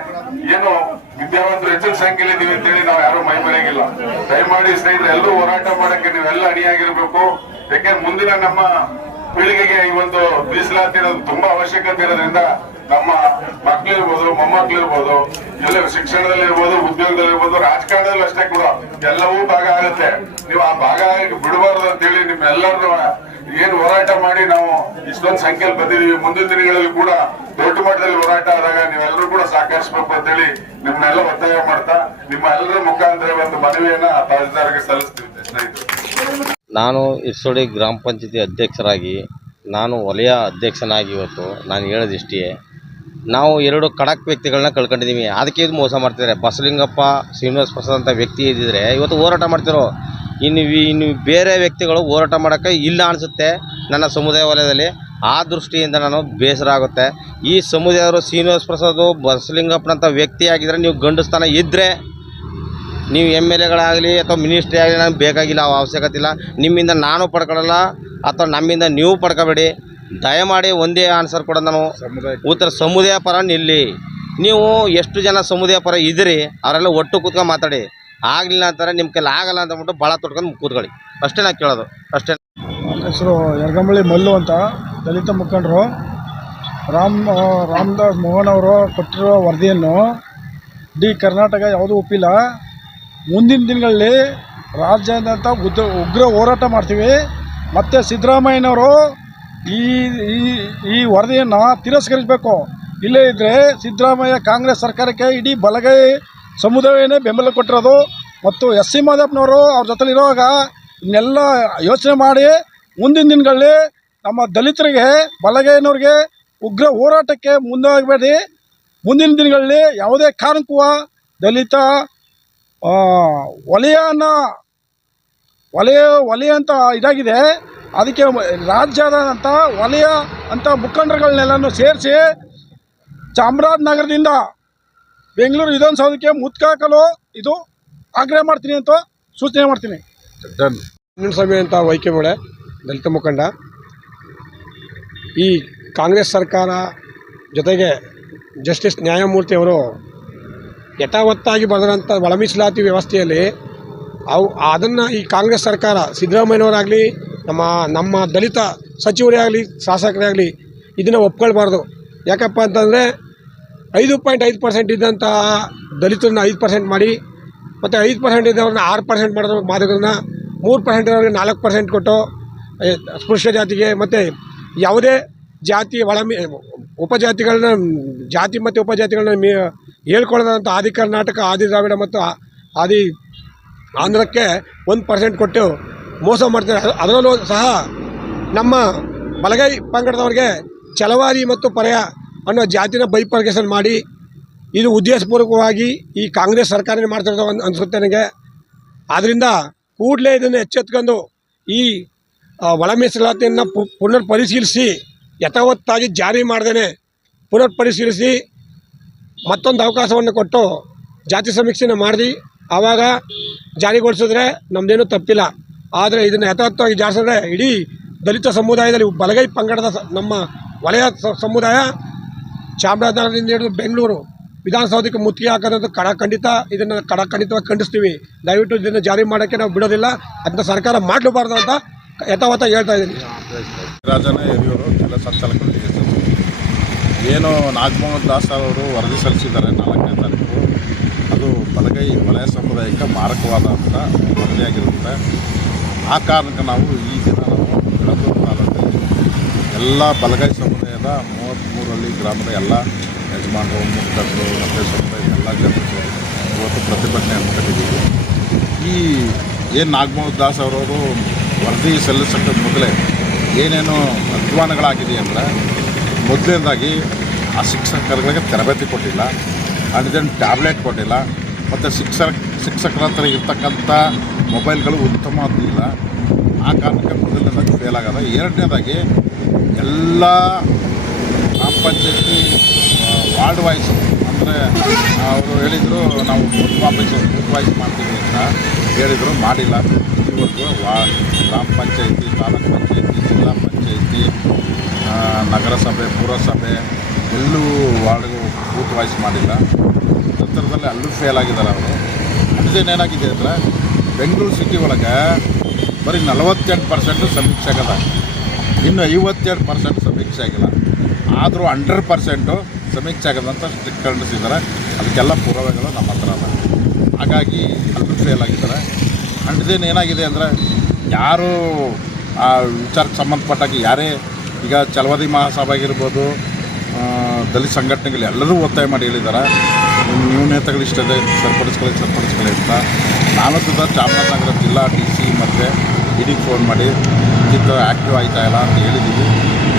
ಏನು ವಿದ್ಯಾವಂತರು ಹೆಚ್ಚಿನ ಸಂಖ್ಯೆಯಲ್ಲಿ ಇದೀವಿ ಅಂತೇಳಿ ನಾವು ಯಾರು ಮೈ ಮರೆಯಾಗಿಲ್ಲ ದಯಮಾಡಿ ಸ್ನೇಹಿತರೆ ಎಲ್ಲರೂ ಹೋರಾಟ ಮಾಡಕ್ಕೆ ನೀವೆಲ್ಲ ಅಣಿಯಾಗಿರ್ಬೇಕು ಯಾಕೆಂದ್ರೆ ಮುಂದಿನ ನಮ್ಮ ಪೀಳಿಗೆಗೆ ಈ ಒಂದು ಮೀಸಲಾತಿ ಇರೋದು ತುಂಬಾ ಅವಶ್ಯಕತೆ ಇರೋದ್ರಿಂದ ನಮ್ಮ ಮಕ್ಳಿರ್ಬೋದು, ಮೊಮ್ಮಕ್ಳಿರ್ಬೋದು, ಎಲ್ಲ ಶಿಕ್ಷಣದಲ್ಲಿ ಇರ್ಬೋದು ಉದ್ಯೋಗದಲ್ಲಿ ಇರ್ಬೋದು ರಾಜಕಾರಣದಲ್ಲೂ ಅಷ್ಟೇ ಕೂಡ ಎಲ್ಲವೂ ಭಾಗ ಆಗುತ್ತೆ. ನೀವು ಆ ಭಾಗ ಬಿಡಬಾರ್ದು ಅಂತೇಳಿ ನಿಮ್ಮೆಲ್ಲರೂ ಏನು ಹೋರಾಟ ಮಾಡಿ ನಾವು ಇಷ್ಟೊಂದು ಸಂಖ್ಯೆಯಲ್ಲಿ ಬಂದಿದೀವಿ ಮುಂದಿನ ದಿನಗಳಲ್ಲಿ ಕೂಡ ದೊಡ್ಡ ಮಟ್ಟದಲ್ಲಿ ಹೋರಾಟ ಆದಾಗ ನೀವೆಲ್ಲರೂ ಕೂಡ ಸಹಕರಿಸಬೇಕು ಅಂತೇಳಿ ನಿಮ್ಮನ್ನೆಲ್ಲ ಒತ್ತಾಯ ಮಾಡ್ತಾ ನಿಮ್ಮ ಎಲ್ಲರ ಮುಖಾಂತರ ಒಂದು ಮನವಿಯನ್ನ ತಹಸೀಲ್ದಾರ್ಗೆ ಸಲ್ಲಿಸ್ತೀವಿ. ಸ್ನೇಹಿತರು. ನಾನು ಇರ್ಸೋಡಿ ಗ್ರಾಮ ಪಂಚಾಯತಿ ಅಧ್ಯಕ್ಷರಾಗಿ, ನಾನು ವಲಯ ಅಧ್ಯಕ್ಷನಾಗಿ ಇವತ್ತು ನಾನು ಹೇಳೋದಿಷ್ಟೇ ನಾವು ಎರಡು ಖಡಕ್ ವ್ಯಕ್ತಿಗಳನ್ನ ಕಳ್ಕೊಂಡಿದ್ದೀವಿ ಅದಕ್ಕೆ ಇದು ಮೋಸ ಮಾಡ್ತಿದ್ದಾರೆ ಬಸಲಿಂಗಪ್ಪ, ಶ್ರೀನಿವಾಸ ಪ್ರಸಾದ್ ಅಂತ ವ್ಯಕ್ತಿ ಇದ್ದಿದ್ರೆ ಇವತ್ತು ಹೋರಾಟ ಮಾಡ್ತಿರೋ. ಇನ್ನು ಇನ್ನು ಬೇರೆ ವ್ಯಕ್ತಿಗಳು ಹೋರಾಟ ಮಾಡೋಕ್ಕೆ ಇಲ್ಲ ಅನಿಸುತ್ತೆ ನನ್ನ ಸಮುದಾಯ ವಲಯದಲ್ಲಿ. ಆ ದೃಷ್ಟಿಯಿಂದ ನಾನು ಬೇಸರ ಆಗುತ್ತೆ. ಈ ಸಮುದಾಯದವರು ಶ್ರೀನಿವಾಸ ಪ್ರಸಾದ್, ಬಸಲಿಂಗಪ್ಪನಂಥ ವ್ಯಕ್ತಿಯಾಗಿದ್ದರೆ ನೀವು ನೀವು ಸ್ಥಾನ ಇದ್ದರೆ ನೀವು ಎಂ ಎಲ್ ಎಗಳಾಗಲಿ ಅಥವಾ ಮಿನಿಸ್ಟ್ರಿ ಆಗಲಿ ನನಗೆ ಬೇಕಾಗಿಲ್ಲ ಆ ಅವಶ್ಯಕತೆ ಇಲ್ಲ. ನಿಮ್ಮಿಂದ ನಾನು ಪಡ್ಕೊಳ್ಳಲ್ಲ ಅಥವಾ ನಮ್ಮಿಂದ ನೀವು ಪಡ್ಕೋಬೇಡಿ. ದಯಮಾಡಿ ಒಂದೇ ಆನ್ಸರ್ ಕೊಡೋದು ನಾನು. ಉತ್ತರ ಸಮುದಾಯ ಪರ ನಿಲ್ಲಿ. ನೀವು ಎಷ್ಟು ಜನ ಸಮುದಾಯ ಪರ ಇದ್ದೀರಿ ಅವರೆಲ್ಲ ಒಟ್ಟು ಕೂತ್ಕೊಂಡು ಮಾತಾಡಿ. ಆಗಲಿಲ್ಲ ಅಂತಾರೆ ನಿಮ್ಮ ಕೈಲಿ ಆಗಲ್ಲ ಅಂತ ಅಂದ್ಬಿಟ್ಟು ಭಾಳ ತೊಡ್ಕೊಂಡು ಕೂತ್ಕೊಳ್ಳಿ. ಅಷ್ಟೇ ನಾನು ಕೇಳೋದು. ಅಷ್ಟೇ. ಹೆಸರು ಯರ್ಗಂಬಳ್ಳಿ ಮಲ್ಲು ಅಂತ ದಲಿತ ಮುಖಂಡರು. ರಾಮ್ ರಾಮದಾಸ್ ಮೋಹನ್ ಅವರು ಕೊಟ್ಟಿರೋ ವರದಿಯನ್ನು ಇಡೀ ಕರ್ನಾಟಕ ಯಾವುದೂ ಒಪ್ಪಿಲ್ಲ. ಮುಂದಿನ ದಿನಗಳಲ್ಲಿ ರಾಜ್ಯಾದ್ಯಂತ ಉದ್ರ ಉಗ್ರ ಹೋರಾಟ ಮಾಡ್ತೀವಿ. ಮತ್ತು ಸಿದ್ದರಾಮಯ್ಯನವರು ಈ ಈ ಈ ವರದಿಯನ್ನು ತಿರಸ್ಕರಿಸಬೇಕು. ಇಲ್ಲೇ ಇದ್ದರೆ ಸಿದ್ದರಾಮಯ್ಯ ಕಾಂಗ್ರೆಸ್ ಸರ್ಕಾರಕ್ಕೆ ಇಡೀ ಬಲಗೈ ಸಮುದಾಯವೇ ಬೆಂಬಲ ಕೊಟ್ಟಿರೋದು. ಮತ್ತು ಎಸ್ ಸಿ ಮಾದಪ್ಪನವರು ಅವ್ರ ಜೊತೆಲಿ ಇರುವಾಗ ಇನ್ನೆಲ್ಲ ಯೋಚನೆ ಮಾಡಿ ಮುಂದಿನ ದಿನಗಳಲ್ಲಿ ನಮ್ಮ ದಲಿತರಿಗೆ, ಬಲಗೈನವ್ರಿಗೆ ಉಗ್ರ ಹೋರಾಟಕ್ಕೆ ಮುಂದಾಗಬೇಡಿ. ಮುಂದಿನ ದಿನಗಳಲ್ಲಿ ಯಾವುದೇ ಕಾರಣಕ್ಕೂ ದಲಿತ ವಲಯನ ವಲಯ ವಲಯ ಅಂತ ಇದಾಗಿದೆ. ಅದಕ್ಕೆ ರಾಜ್ಯಾದ್ಯಂತ ವಲಯ ಅಂತ ಮುಖಂಡರುಗಳನ್ನೆಲ್ಲನೂ ಸೇರಿಸಿ ಚಾಮರಾಜನಗರದಿಂದ ಬೆಂಗಳೂರು ವಿಧಾನಸೌಧಕ್ಕೆ ಮುತ್ಕಾಕಲು ಇದು ಆಗ್ರಹ ಮಾಡ್ತೀನಿ ಅಂತ ಸೂಚನೆ ಮಾಡ್ತೀನಿ. ಡನ್. ಸಭೆ ಅಂತ ವೈಕೆಮೂಳೆ ದಲಿತ ಮುಖಂಡ. ಈ ಕಾಂಗ್ರೆಸ್ ಸರ್ಕಾರ ಜೊತೆಗೆ ಜಸ್ಟಿಸ್ ನ್ಯಾಯಮೂರ್ತಿ ಅವರು ಯಥಾವತ್ತಾಗಿ ಬರೆದಂಥ ಒಳ ಮೀಸಲಾತಿ ವ್ಯವಸ್ಥೆಯಲ್ಲಿ ಅವು ಅದನ್ನು ಈ ಕಾಂಗ್ರೆಸ್ ಸರ್ಕಾರ, ಸಿದ್ದರಾಮಯ್ಯನವರಾಗಲಿ, ನಮ್ಮ ನಮ್ಮ ದಲಿತ ಸಚಿವರೇ ಆಗಲಿ, ಶಾಸಕರೇ ಆಗಲಿ ಇದನ್ನು ಒಪ್ಕೊಳ್ಬಾರ್ದು. ಯಾಕಪ್ಪ ಅಂತಂದರೆ ಐದು ಪಾಯಿಂಟ್ ಐದು ಪರ್ಸೆಂಟ್ ಇದ್ದಂಥ ದಲಿತರನ್ನ ಐದು ಪರ್ಸೆಂಟ್ ಮಾಡಿ, ಮತ್ತು ಐದು ಪರ್ಸೆಂಟ್ ಇದ್ದವ್ರನ್ನ ಆರು ಪರ್ಸೆಂಟ್ ಮಾಡಿದ್ರು ಮಾದಕರನ್ನ ಮೂರು ಪರ್ಸೆಂಟ್ ಇರೋರಿಗೆ ನಾಲ್ಕು ಪರ್ಸೆಂಟ್ ಕೊಟ್ಟು ಸ್ಪೃಶ್ಯ ಜಾತಿಗೆ ಮತ್ತು ಯಾವುದೇ ಜಾತಿ ಒಳ ಉಪಜಾತಿಗಳನ್ನ, ಜಾತಿ ಮತ್ತು ಉಪಜಾತಿಗಳನ್ನ ಮೀ ಹೇಳ್ಕೊಳ್ಳೋದಂಥ ಆದಿ ಕರ್ನಾಟಕ, ಆದಿ ದ್ರಾವಿಡ ಮತ್ತು ಆದಿ ಆಂಧ್ರಕ್ಕೆ ಒಂದು ಪರ್ಸೆಂಟ್ ಕೊಟ್ಟು ಮೋಸ ಮಾಡ್ತಾರೆ. ಅದ್- ಅದರಲ್ಲೂ ಸಹ ನಮ್ಮ ಬಲಗೈ ಪಂಗಡದವ್ರಿಗೆ ಚಲವಾರಿ ಮತ್ತು ಪರ್ಯ ಅನ್ನೋ ಜಾತಿನ ಬೈಪರ್ಗೇಷನ್ ಮಾಡಿ ಇದು ಉದ್ದೇಶಪೂರ್ವಕವಾಗಿ ಈ ಕಾಂಗ್ರೆಸ್ ಸರ್ಕಾರನೇ ಮಾಡ್ತಿರೋದು ಅನ್ ಅನಿಸುತ್ತೆ ನನಗೆ. ಆದ್ದರಿಂದ ಕೂಡಲೇ ಇದನ್ನು ಎಚ್ಚೆತ್ಕೊಂಡು ಈ ಒಳ ಮೀಸಲಾತಿಯನ್ನು ಪುನರ್ ಪರಿಶೀಲಿಸಿ ಯಥಾವತ್ತಾಗಿ ಜಾರಿ ಮಾಡ್ದೇ ಪುನರ್ ಪರಿಶೀಲಿಸಿ ಮತ್ತೊಂದು ಅವಕಾಶವನ್ನು ಕೊಟ್ಟು ಜಾತಿ ಸಮೀಕ್ಷೆನ ಮಾಡಿ, ಆವಾಗ ಜಾರಿಗೊಳಿಸಿದ್ರೆ ನಮ್ದೇನು ತಪ್ಪಿಲ್ಲ. ಆದರೆ ಇದನ್ನು ಯಥಾರ್ಥವಾಗಿ ಜಾರಿಸಿದ್ರೆ ಇಡೀ ದಲಿತ ಸಮುದಾಯದಲ್ಲಿ ಬಲಗೈ ಪಂಗಡದ ನಮ್ಮ ವಲಯ ಸಮುದಾಯ ಚಾಮರಾಜನಗರದಿಂದ ಹಿಡಿದು ಬೆಂಗಳೂರು ವಿಧಾನಸೌಧಕ್ಕೆ ಮುತ್ತಿಗೆ ಹಾಕೋದಂತ ಕಡ ಖಂಡಿತ ಇದನ್ನು ಕಡ ಖಂಡಿತವಾಗಿ ಖಂಡಿಸ್ತೀವಿ. ದಯವಿಟ್ಟು ಇದನ್ನು ಜಾರಿ ಮಾಡೋಕ್ಕೆ ನಾವು ಬಿಡೋದಿಲ್ಲ. ಅದನ್ನ ಸರ್ಕಾರ ಮಾಡಲೂಬಾರ್ದು ಅಂತ ಯಥಾವತ್ತ ಹೇಳ್ತಾ ಇದ್ದೀನಿ. ರಾಜನ ಜಿಲ್ಲಾ. ಏನು ನಾಗಮೋಹನ್ ದಾಸ್ ಅವರು ವರದಿ ಸಲ್ಲಿಸಿದ್ದಾರೆ ನಾಲ್ಕನೇ ತಾರೀಕು. ಅದು ಬಲಗೈ ವಲಯ ಸಮುದಾಯಕ್ಕೆ ಮಾರಕವಾದಂಥ ವರದಿಯಾಗಿರುತ್ತೆ. ಆ ಕಾರಣಕ್ಕೆ ನಾವು ಈ ದಿನ ನಾವು ಬೆಳಗಾವಿ ತಾಲೂಕಲ್ಲಿ ಎಲ್ಲ ಬಲಗೈ ಸಮುದಾಯದ ಮೂವತ್ತ್ಮೂರಲ್ಲಿ ಗ್ರಾಮದ ಎಲ್ಲ ಯಜಮಾನರು, ಮುಖಂಡರು, ಮತ್ತು ಸಮುದಾಯದ ಎಲ್ಲ ಜನರು ಇವತ್ತು ಪ್ರತಿಭಟನೆ ಕಟ್ಟಿದ್ದೀವಿ ಈ ಏನು ನಾಗಮೋಹನ್ ದಾಸ್ ಅವರವರು ವರದಿ ಸಲ್ಲಿಸೋಕ್ಕೆ ಮೊದಲೇ ಏನೇನು ಅಧ್ವಾನಗಳಾಗಿದೆ ಅಂದರೆ ಮೊದಲನೇದಾಗಿ ಆ ಶಿಕ್ಷಕರುಗಳಿಗೆ ತರಬೇತಿ ಕೊಟ್ಟಿಲ್ಲ. ಆ್ಯಂಡ್ ಟ್ಯಾಬ್ಲೆಟ್ ಕೊಟ್ಟಿಲ್ಲ. ಮತ್ತು ಶಿಕ್ಷಕ ಶಿಕ್ಷಕರ ಹತ್ರ ಇರ್ತಕ್ಕಂಥ ಮೊಬೈಲ್ಗಳು ಉತ್ತಮವಾಗಿಲ್ಲ ಆ ಕಾರಣಕ್ಕೆ ಮೊದಲನೇದಾಗಿ ಫೇಲ್ ಆಗದ, ಎರಡನೇದಾಗಿ ಎಲ್ಲ ಗ್ರಾಮ ಪಂಚಾಯತಿ ವಾರ್ಡ್ ವೈಸ್ ಅಂದರೆ ಅವರು ಹೇಳಿದರು ನಾವು ವಾಪಸ್ ಬೂತ್ ವೈಸ್ ಮಾಡ್ತೀವಿ ಅಂತ ಹೇಳಿದರು, ಮಾಡಿಲ್ಲ. ಇವತ್ತು ವಾ, ಗ್ರಾಮ ಪಂಚಾಯತಿ, ತಾಲೂಕು ಪಂಚಾಯತಿ, ಜಿಲ್ಲಾ ಪಂಚಾಯತಿ ನಗರಸಭೆ, ಪುರಸಭೆ, ಎಲ್ಲೂ ವಾರ್ಡ್ಗೂ ಬೂತ್ ವಾಯ್ಸ್ ಮಾಡಿಲ್ಲ. ನಂತರದಲ್ಲಿ ಅಲ್ಲೂ ಫೇಲ್ ಆಗಿದ್ದಾರೆ ಅವರು. ಏನಾಗಿದೆ ಅಂದರೆ, ಬೆಂಗಳೂರು ಸಿಟಿ ಒಳಗೆ ಬರೀ ನಲವತ್ತೆಂಟು ಪರ್ಸೆಂಟು ಸಮೀಕ್ಷೆ ಆಗದ. ಇನ್ನು ಐವತ್ತೆರಡು ಪರ್ಸೆಂಟ್ ಸಮೀಕ್ಷೆ ಆಗಿಲ್ಲ. ಆದರೂ ಹಂಡ್ರೆಡ್ ಪರ್ಸೆಂಟು ಸಮೀಕ್ಷೆ ಆಗದಂತ ಸ್ಟ್ರಿಕ್ಟ್ ಖಂಡಿಸಿದ್ದಾರೆ ಅದಕ್ಕೆಲ್ಲ ಪುರಾವೆಗಳು ನಮ್ಮ ಹತ್ರ ಅಲ್ಲ ಹಾಗಾಗಿ ಅಲ್ಲೂ ಫೇಲ್ ಆಗಿದ್ದಾರೆ. ಅಂಡ್ ಏನಾಗಿದೆ ಅಂದರೆ, ಯಾರು ಆ ವಿಚಾರಕ್ಕೆ ಸಂಬಂಧಪಟ್ಟಾಗಿ ಯಾರೇ ಈಗ ಚಲವಾದಿ ಮಹಾಸಭಾ ಆಗಿರ್ಬೋದು ದಲಿತ ಸಂಘಟನೆಗಳು ಎಲ್ಲರೂ ಒತ್ತಾಯ ಮಾಡಿ ಹೇಳಿದ್ದಾರೆ. ನ್ಯೂನತೆಗಳು ಇಷ್ಟದೆ ಸರಿಪಡಿಸ್ಕೊಳ್ಳಿ ಸರಿಪಡಿಸ್ಕೊಳ್ಳಿ ಅಂತ. ನಾನು ಸುಧಾ ಚಾಮರಾಜನಗರ ಜಿಲ್ಲಾ ಡಿ ಸಿ ಮತ್ತು ಇಡೀ ಫೋನ್ ಮಾಡಿ ಇದು ಆ್ಯಕ್ಟಿವ್ ಆಯ್ತಾ ಇಲ್ಲ ಅಂತ ಹೇಳಿದ್ದೀವಿ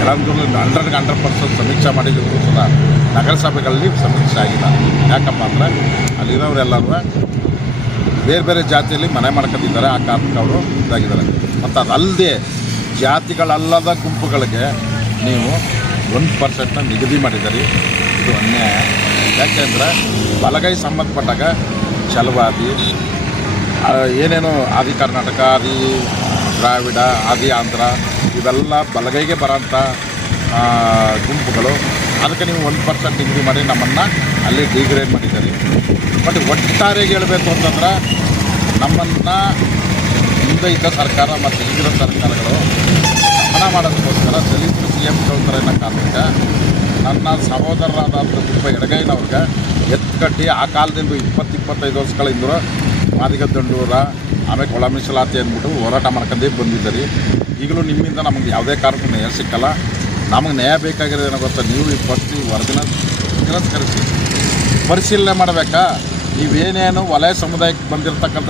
ಎಲ್ಲಂದ್ರೂ ಹಂಡ್ರೆಡ್ಗೆ ಹಂಡ್ರೆಡ್ ಪರ್ಸೆಂಟ್ ಸಮೀಕ್ಷೆ ಮಾಡಿದ್ರು ಸುಧಾ ನಗರಸಭೆಗಳಲ್ಲಿ ಸಮೀಕ್ಷೆ ಆಗಿಲ್ಲ. ಯಾಕಪ್ಪ ಅಂದರೆ, ಅಲ್ಲಿರೋರೆಲ್ಲರೂ ಬೇರೆ ಬೇರೆ ಜಾತಿಯಲ್ಲಿ ಮನೆ ಮಾಡ್ಕೊಂಡಿದ್ದಾರೆ. ಆ ಕಾರಣಕ್ಕೆ ಅವರು ಇದಾಗಿದ್ದಾರೆ. ಮತ್ತು ಅದಲ್ಲದೆ ಜಾತಿಗಳಲ್ಲದ ಗುಂಪುಗಳಿಗೆ ನೀವು ಒಂದು ಪರ್ಸೆಂಟ್ನ ನಿಗದಿ ಮಾಡಿದ್ದೀರಿ. ಇದು ಅನ್ಯಾಯ. ಯಾಕೆಂದರೆ ಬಲಗೈ ಸಂಬಂಧಪಟ್ಟಾಗ ಚಲವಾದಿ ಏನೇನು ಆದಿ ಕರ್ನಾಟಕ, ಆದಿ ದ್ರಾವಿಡ, ಆದಿ ಆಂಧ್ರ, ಇವೆಲ್ಲ ಬಲಗೈಗೆ ಬರೋಂಥ ಗುಂಪುಗಳು. ಅದಕ್ಕೆ ನೀವು ಒಂದು ಪರ್ಸೆಂಟ್ ಡಿಗ್ರಿ ಮಾಡಿ ನಮ್ಮನ್ನು ಅಲ್ಲಿ ಡಿಗ್ರೇಡ್ ಮಾಡಿದ್ದೀರಿ. ಬಟ್ ಒಟ್ಟಾರೆಗೆ ಹೇಳಬೇಕು ಅಂತಂದ್ರೆ ನಮ್ಮನ್ನು ಹಿಂದೆ ಇದ್ದ ಸರ್ಕಾರ ಮತ್ತು ಈಗಿನ ಸರ್ಕಾರಗಳು ಹಣ ಮಾಡೋದಕ್ಕೋಸ್ಕರ ದಲಿತರು ಸಿ ಎಂ ಕಳ್ತಾರೆ ಅನ್ನೋ ಕಾರಣಕ್ಕೆ ನನ್ನ ಸಹೋದರರಾದಂಥ ತುಂಬ ಎಡಗೈನವ್ರಿಗೆ ಎತ್ತು ಕಟ್ಟಿ ಆ ಕಾಲದಿಂದ ಇಪ್ಪತ್ತು ಇಪ್ಪತ್ತೈದು ವರ್ಷಗಳಿಂದ ಮಾದಿಗ ದಂಡೂರ, ಆಮೇಲೆ ಒಳ ಮೀಸಲಾತಿ ಅಂದ್ಬಿಟ್ಟು ಹೋರಾಟ ಮಾಡ್ಕೊಂಡೇ ಬಂದಿದ್ದೀರಿ ಈಗಲೂ ನಿಮ್ಮಿಂದ ನಮಗೆ ಯಾವುದೇ ಕಾರಣಕ್ಕೂ ನ್ಯಾಯ ಸಿಕ್ಕಲ್ಲ. ನಮಗೆ ನ್ಯಾಯ ಬೇಕಾಗಿರೋದೇನೋ ಗೊತ್ತಾ? ನೀವು ಈ ಫಸ್ಟ್ ಈ ವರದಿನ ತಿರಸ್ಕರಿಸಿ. ಪರಿಶೀಲನೆ ಮಾಡಬೇಕಾ? ನೀವೇನೇನು ವಲಯ ಸಮುದಾಯಕ್ಕೆ ಬಂದಿರತಕ್ಕಂಥ